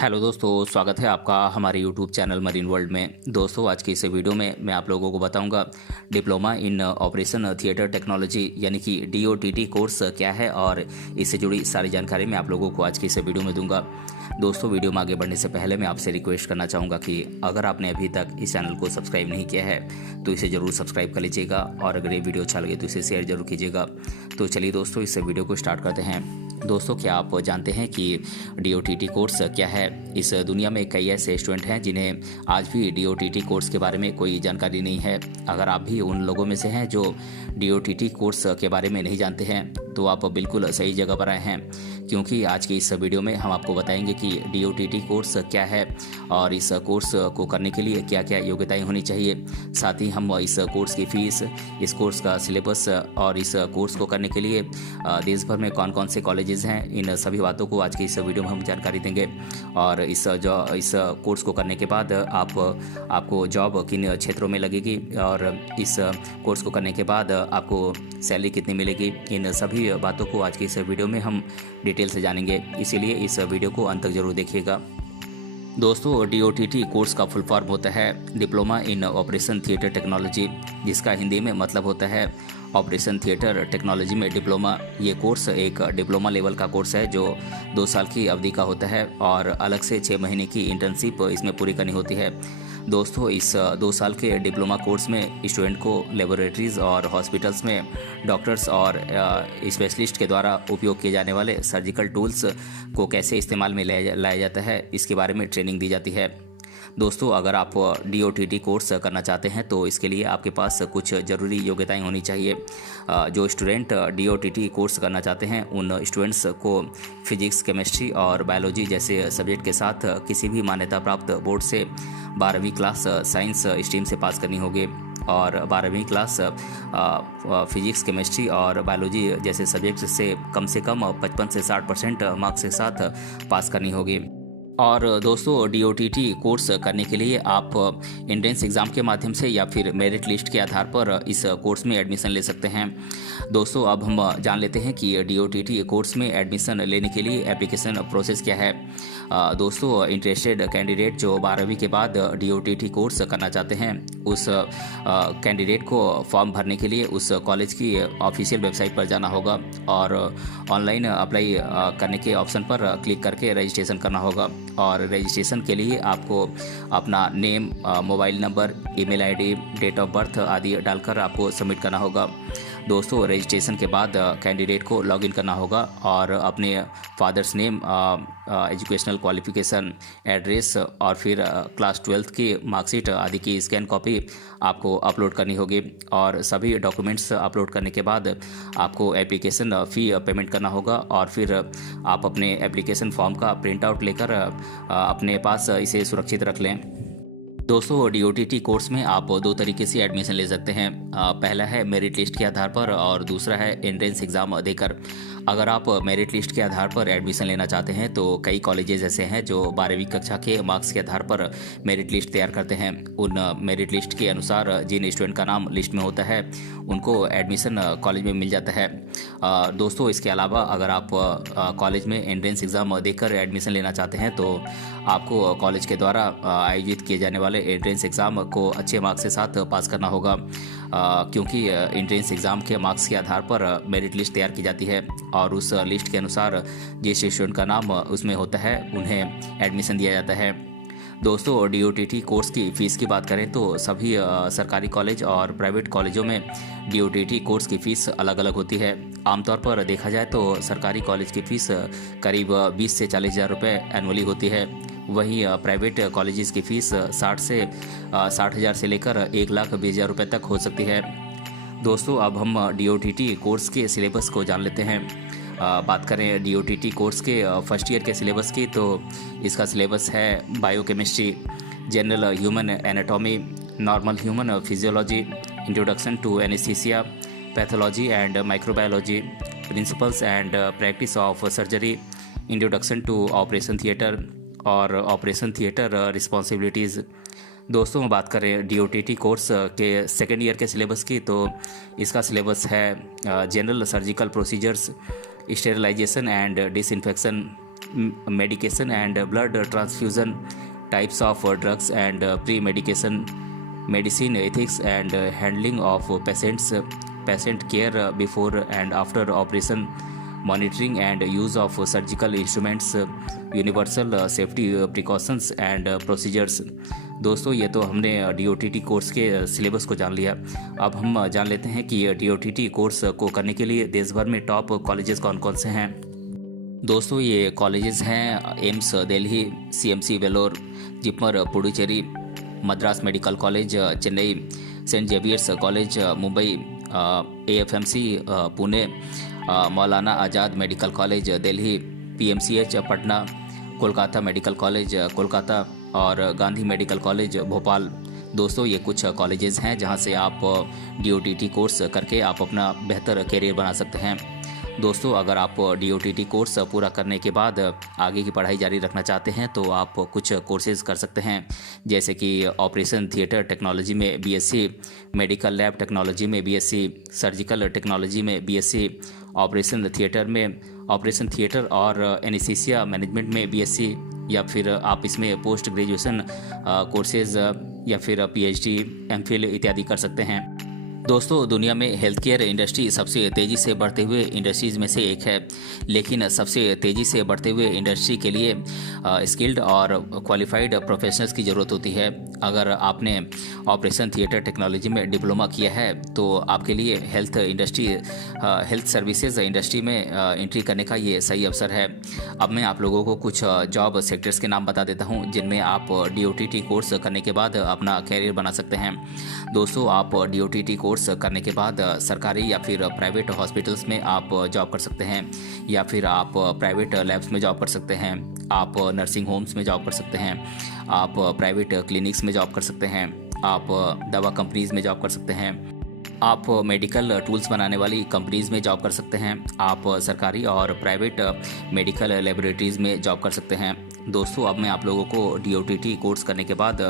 Hello दोस्तों, स्वागत है आपका हमारे यूट्यूब चैनल मरीन वर्ल्ड में। दोस्तों, आज की इस वीडियो में मैं आप लोगों को बताऊंगा diploma in operation theatre technology यानी कि DOTT कोर्स क्या है और इससे जुड़ी सारी जानकारी मैं आप लोगों को आज की इस वीडियो में दूंगा। दोस्तों, वीडियो में आगे बढ़ने से पहले मैं आपसे रिक्वेस्ट करना चाहूँगा कि अगर आपने अभी तक इस चैनल को सब्सक्राइब नहीं किया है तो इसे ज़रूर सब्सक्राइब कर लीजिएगा और अगर ये वीडियो अच्छा लगे तो इसे शेयर जरूर कीजिएगा। तो चलिए दोस्तों, इस वीडियो को स्टार्ट करते हैं। दोस्तों, क्या आप जानते हैं कि DOTT कोर्स क्या है? इस दुनिया में कई ऐसे स्टूडेंट हैं जिन्हें आज भी DOTT कोर्स के बारे में कोई जानकारी नहीं है। अगर आप भी उन लोगों में से हैं जो DOTT कोर्स के बारे में नहीं जानते हैं तो आप बिल्कुल सही जगह पर आए हैं, क्योंकि आज की इस वीडियो में हम आपको बताएंगे कि DOTT कोर्स क्या है और इस कोर्स को करने के लिए क्या क्या योग्यताएं होनी चाहिए। साथ ही हम इस कोर्स की फीस, इस कोर्स का सिलेबस और इस कोर्स को करने के लिए देश भर में कौन कौन से कॉलेजेस हैं, इन सभी बातों को आज की इस वीडियो में हम जानकारी देंगे। और इस कोर्स को करने के बाद आपको जॉब किन क्षेत्रों में लगेगी और इस कोर्स को करने के बाद आपको सैलरी कितनी मिलेगी, इन सभी बातों को आज की इस वीडियो में हम डिटेल से जानेंगे। इसीलिए इस वीडियो को अंत तक जरूर देखिएगा। दोस्तों, DOTT कोर्स का फुल फॉर्म होता है diploma in operation theatre technology, जिसका हिंदी में मतलब होता है ऑपरेशन थिएटर टेक्नोलॉजी में डिप्लोमा। ये कोर्स एक डिप्लोमा लेवल का कोर्स है जो 2 साल की अवधि का होता है और अलग से 6 महीने की इंटर्नशिप इसमें पूरी करनी होती है। दोस्तों, इस 2 साल के डिप्लोमा कोर्स में स्टूडेंट को लेबोरेटरीज और हॉस्पिटल्स में डॉक्टर्स और स्पेशलिस्ट के द्वारा उपयोग किए जाने वाले सर्जिकल टूल्स को कैसे इस्तेमाल में लाया जाता है, इसके बारे में ट्रेनिंग दी जाती है। दोस्तों, अगर आप DOTT कोर्स करना चाहते हैं तो इसके लिए आपके पास कुछ ज़रूरी योग्यताएं होनी चाहिए। जो स्टूडेंट DOTT कोर्स करना चाहते हैं उन स्टूडेंट्स को फिजिक्स, केमिस्ट्री और बायोलॉजी जैसे सब्जेक्ट के साथ किसी भी मान्यता प्राप्त बोर्ड से 12वीं क्लास साइंस स्ट्रीम से पास करनी होगी और 12वीं क्लास फिजिक्स, केमिस्ट्री और बायोलॉजी जैसे सब्जेक्ट से कम 55 से 60% मार्क्स के साथ पास करनी होगी। और दोस्तों, DOTT कोर्स करने के लिए आप एंट्रेंस एग्ज़ाम के माध्यम से या फिर मेरिट लिस्ट के आधार पर इस कोर्स में एडमिशन ले सकते हैं। दोस्तों, अब हम जान लेते हैं कि DOTT कोर्स में एडमिशन लेने के लिए एप्लीकेशन प्रोसेस क्या है। दोस्तों, इंटरेस्टेड कैंडिडेट जो 12वीं के बाद DOTT कोर्स करना चाहते हैं उस कैंडिडेट को फॉर्म भरने के लिए उस कॉलेज की ऑफिशियल वेबसाइट पर जाना होगा और ऑनलाइन अप्लाई करने के ऑप्शन पर क्लिक करके रजिस्ट्रेशन करना होगा। और रजिस्ट्रेशन के लिए आपको अपना name, mobile number, email ID, date of birth आदि डालकर आपको सबमिट करना होगा। दोस्तों, रजिस्ट्रेशन के बाद कैंडिडेट को लॉगिन करना होगा और अपने father's name, educational qualification, address और फिर क्लास 12th की मार्कशीट आदि की स्कैन कॉपी आपको अपलोड करनी होगी। और सभी डॉक्यूमेंट्स अपलोड करने के बाद आपको एप्लीकेशन फ़ी पेमेंट करना होगा और फिर आप अपने एप्लीकेशन फॉर्म का प्रिंट आउट लेकर अपने पास इसे सुरक्षित रख लें। दोस्तों, DOTT कोर्स में आप 2 तरीके से एडमिशन ले सकते हैं। पहला है मेरिट लिस्ट के आधार पर और दूसरा है एंट्रेंस एग्ज़ाम देकर। अगर आप मेरिट लिस्ट के आधार पर एडमिशन लेना चाहते हैं तो कई कॉलेजेस ऐसे हैं जो 12वीं कक्षा के मार्क्स के आधार पर मेरिट लिस्ट तैयार करते हैं। उन मेरिट लिस्ट के अनुसार जिन स्टूडेंट का नाम लिस्ट में होता है उनको एडमिशन कॉलेज में मिल जाता है। दोस्तों, इसके अलावा अगर आप कॉलेज में एंट्रेंस एग्ज़ाम देकर एडमिशन लेना चाहते हैं तो आपको कॉलेज के द्वारा आयोजित किए जाने वाले एंट्रेंस एग्ज़ाम को अच्छे मार्क्स के साथ पास करना होगा, क्योंकि एंट्रेंस एग्ज़ाम के मार्क्स के आधार पर मेरिट लिस्ट तैयार की जाती है और उस लिस्ट के अनुसार जिस स्टूडेंट का नाम उसमें होता है उन्हें एडमिशन दिया जाता है। दोस्तों, DOTT कोर्स की फ़ीस की बात करें तो सभी सरकारी कॉलेज और प्राइवेट कॉलेजों में DOTT कोर्स की फ़ीस अलग अलग होती है। आमतौर पर देखा जाए तो सरकारी कॉलेज की फ़ीस करीब 20 से 40 हज़ार रुपये एनुअली होती है। वहीं प्राइवेट कॉलेजेस की फ़ीस 60 हज़ार से लेकर 1,20,000 रुपये तक हो सकती है। दोस्तों, अब हम DOTT कोर्स के सिलेबस को जान लेते हैं। बात करें DOTT कोर्स के फर्स्ट ईयर के सिलेबस की तो इसका सिलेबस है biochemistry, general human anatomy, normal human physiology, introduction to anaesthesia, pathology and microbiology, principles and practice of surgery, introduction to operation theatre और ऑपरेशन थिएटर रिस्पॉन्सिबिलिटीज़। दोस्तों, बात करें DOTT कोर्स के सेकेंड ईयर के सिलेबस की तो इसका सिलेबस है general surgical procedures, sterilisation and disinfection, medication and blood transfusion, types of drugs and pre-medication medicine, ethics and handling of patient care before and after operation, monitoring and use of surgical instruments, universal safety precautions and procedures। दोस्तों ये तो हमने DOTT course के syllabus को जान लिया। अब हम जान लेते हैं कि DOTT कोर्स को करने के लिए देश भर में टॉप कॉलेजेस कौन कौन से हैं। दोस्तों ये कॉलेजेस हैं AIIMS Delhi, CMC Vellore, JIPMER Puducherry, Madras medical college Chennai, saint Xavier's college Mumbai, AFMC Pune, Maulana Azad medical college Delhi, PMCH Patna, Kolkata medical college Kolkata और गांधी मेडिकल कॉलेज भोपाल। दोस्तों ये कुछ कॉलेजेस हैं जहां से आप DOTT कोर्स करके आप अपना बेहतर करियर बना सकते हैं। दोस्तों अगर आप DOTT कोर्स पूरा करने के बाद आगे की पढ़ाई जारी रखना चाहते हैं तो आप कुछ कोर्सेज़ कर सकते हैं, जैसे कि ऑपरेशन थिएटर टेक्नोलॉजी में BSc, मेडिकल लैब टेक्नोलॉजी में BSc, सर्जिकल टेक्नोलॉजी में BSc, ऑपरेशन थिएटर और एनेस्थीसिया मैनेजमेंट में BSc, या फिर आप इसमें पोस्ट ग्रेजुएशन कोर्सेज़ या फिर PhD, MPhil इत्यादि कर सकते हैं। दोस्तों दुनिया में हेल्थ केयर इंडस्ट्री सबसे तेज़ी से बढ़ते हुए इंडस्ट्रीज़ में से एक है, लेकिन सबसे तेज़ी से बढ़ते हुए इंडस्ट्री के लिए स्किल्ड और क्वालिफाइड प्रोफेशनल्स की ज़रूरत होती है। अगर आपने ऑपरेशन थिएटर टेक्नोलॉजी में डिप्लोमा किया है तो आपके लिए हेल्थ सर्विसेज इंडस्ट्री में एंट्री करने का ये सही अवसर है। अब मैं आप लोगों को कुछ जॉब सेक्टर्स के नाम बता देता हूँ जिनमें आप DOTT कोर्स करने के बाद अपना कैरियर बना सकते हैं। दोस्तों आप DOTT कोर्स करने के बाद सरकारी या फिर प्राइवेट हॉस्पिटल्स में आप जॉब कर सकते हैं, या फिर आप प्राइवेट लैब्स में जॉब कर सकते हैं, आप नर्सिंग होम्स में जॉब कर सकते हैं, आप प्राइवेट क्लिनिक्स में जॉब कर सकते हैं, आप दवा कंपनीज़ में जॉब कर सकते हैं, आप मेडिकल टूल्स बनाने वाली कंपनीज़ में जॉब कर सकते हैं, आप सरकारी और प्राइवेट मेडिकल लेबोरेटरीज़ में जॉब कर सकते हैं। दोस्तों अब मैं आप लोगों को DOTT कोर्स करने के बाद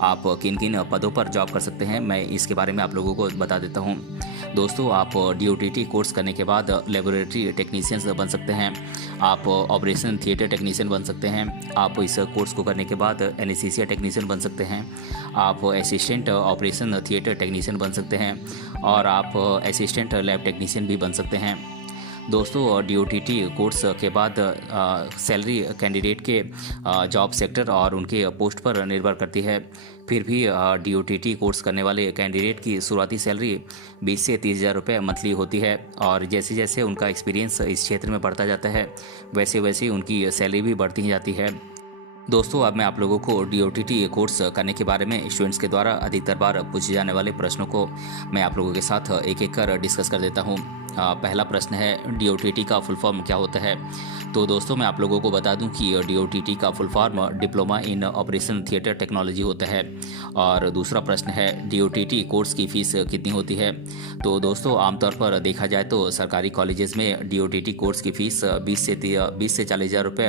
आप किन किन पदों पर जॉब कर सकते हैं मैं इसके बारे में आप लोगों को बता देता हूं। दोस्तों आप DOTT कोर्स करने के बाद लेबोरेटरी टेक्नीशियंस बन सकते हैं, आप ऑपरेशन थिएटर टेक्नीशियन बन सकते हैं, आप इस कोर्स को करने के बाद एनेस्थीसिया टेक्नीशियन बन सकते हैं, आप असिस्टेंट ऑपरेशन थिएटर टेक्नीशियन बन सकते हैं और आप असिस्टेंट लैब टेक्नीशियन भी बन सकते हैं। दोस्तों DOTT कोर्स के बाद सैलरी कैंडिडेट के जॉब सेक्टर और उनके पोस्ट पर निर्भर करती है। फिर भी DOTT कोर्स करने वाले कैंडिडेट की शुरुआती सैलरी 20 से 30 हज़ार रुपये मंथली होती है और जैसे जैसे उनका एक्सपीरियंस इस क्षेत्र में बढ़ता जाता है वैसे वैसे उनकी सैलरी भी बढ़ती ही जाती है। दोस्तों अब मैं आप लोगों को DOTT कोर्स करने के बारे में स्टूडेंट्स के द्वारा अधिकतर बार पूछे जाने वाले प्रश्नों को मैं आप लोगों के साथ एक एक कर डिस्कस कर देता हूं। पहला प्रश्न है DOTT का फुल फॉर्म क्या होता है। तो दोस्तों मैं आप लोगों को बता दूं कि DOTT का full form diploma in operation theatre technology होता है। और दूसरा प्रश्न है DOTT कोर्स की फ़ीस कितनी होती है। तो दोस्तों आमतौर पर देखा जाए तो सरकारी कॉलेजेस में DOTT कोर्स की फ़ीस 20 से 40 हज़ार रुपये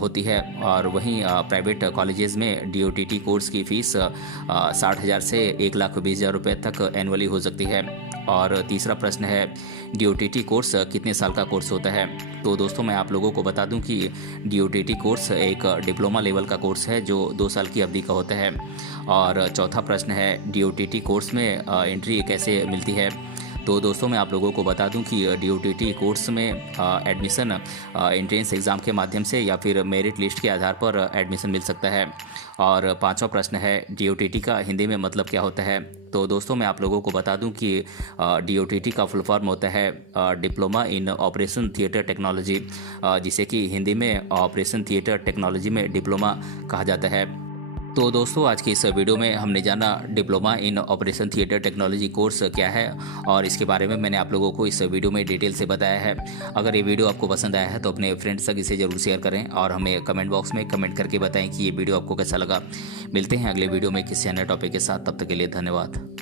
होती है और वहीं प्राइवेट कॉलेजेस में DOTT कोर्स की फ़ीस 60 हज़ार से 1,20,000 रुपये तक एनुअली हो सकती है। और तीसरा प्रश्न है DOTT कोर्स कितने साल का कोर्स होता है। तो दोस्तों मैं आप लोगों को बता दूं कि DOTT कोर्स एक डिप्लोमा लेवल का कोर्स है जो 2 साल की अवधि का होता है। और चौथा प्रश्न है DOTT कोर्स में एंट्री कैसे मिलती है। तो दोस्तों मैं आप लोगों को बता दूं कि DOTT कोर्स में एडमिशन एंट्रेंस एग्ज़ाम के माध्यम से या फिर मेरिट लिस्ट के आधार पर एडमिशन मिल सकता है। और पांचवा प्रश्न है DOTT का हिंदी में मतलब क्या होता है। तो दोस्तों मैं आप लोगों को बता दूं कि DOTT का फुल फॉर्म होता है diploma in operation theatre technology, जिसे कि हिंदी में ऑपरेशन थिएटर टेक्नोलॉजी में डिप्लोमा कहा जाता है। तो दोस्तों आज की इस वीडियो में हमने जाना diploma in operation theatre technology course क्या है और इसके बारे में मैंने आप लोगों को इस वीडियो में डिटेल से बताया है। अगर ये वीडियो आपको पसंद आया है तो अपने फ्रेंड्स तक इसे ज़रूर शेयर करें और हमें कमेंट बॉक्स में कमेंट करके बताएं कि ये वीडियो आपको कैसा लगा। मिलते हैं अगले वीडियो में किसी अन्य टॉपिक के साथ, तब तक के लिए धन्यवाद।